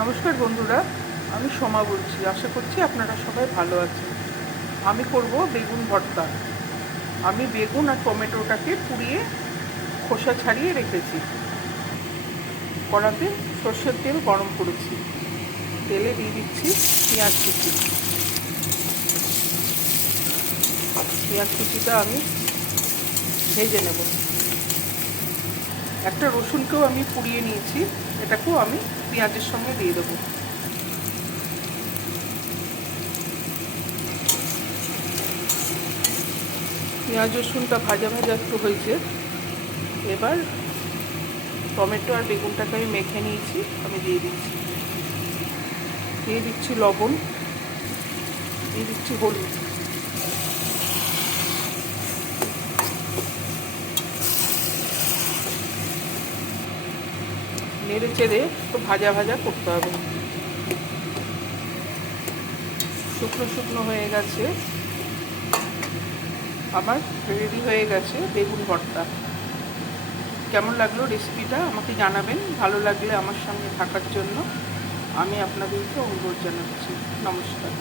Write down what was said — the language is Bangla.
নমস্কার বন্ধুরা, আমি সোমা বলছি। আশা করছি আপনারা সবাই ভালো আছেন। আমি করব বেগুন ভর্তা। আমি বেগুন আর টমেটোটাকে পুড়িয়ে খোসা ছাড়িয়ে রেখেছি। কড়াতে সর্ষের তেল গরম করেছি। তেলে দিয়ে দিচ্ছি পেঁয়াজ কুচি। পেঁয়াজ কুচিটা আমি ভেজে নেব। একটা রসুনকেও আমি পুড়িয়ে নিয়েছি, এটাকেও আমি পেঁয়াজের সঙ্গে দিয়ে দেবো। পেঁয়াজ রসুনটা ভাজা ভাজা একটু হয়েছে। এবার টমেটো আর বেগুনটাকে আমি মেখে নিয়েছি, আমি দিয়ে দিচ্ছি লবণ, দিয়ে দিচ্ছি হলুদ। নেড়ে চেড়ে একটু ভাজা ভাজা করতে হবে। শুকনো শুকনো হয়ে গেছে, আমার রেডি হয়ে গেছে বেগুন ভর্তা। কেমন লাগলো রেসিপিটা আমাকে জানাবেন। ভালো লাগলে আমার সঙ্গে থাকার জন্য আমি আপনাদেরকে অনুরোধ জানাচ্ছি। নমস্কার।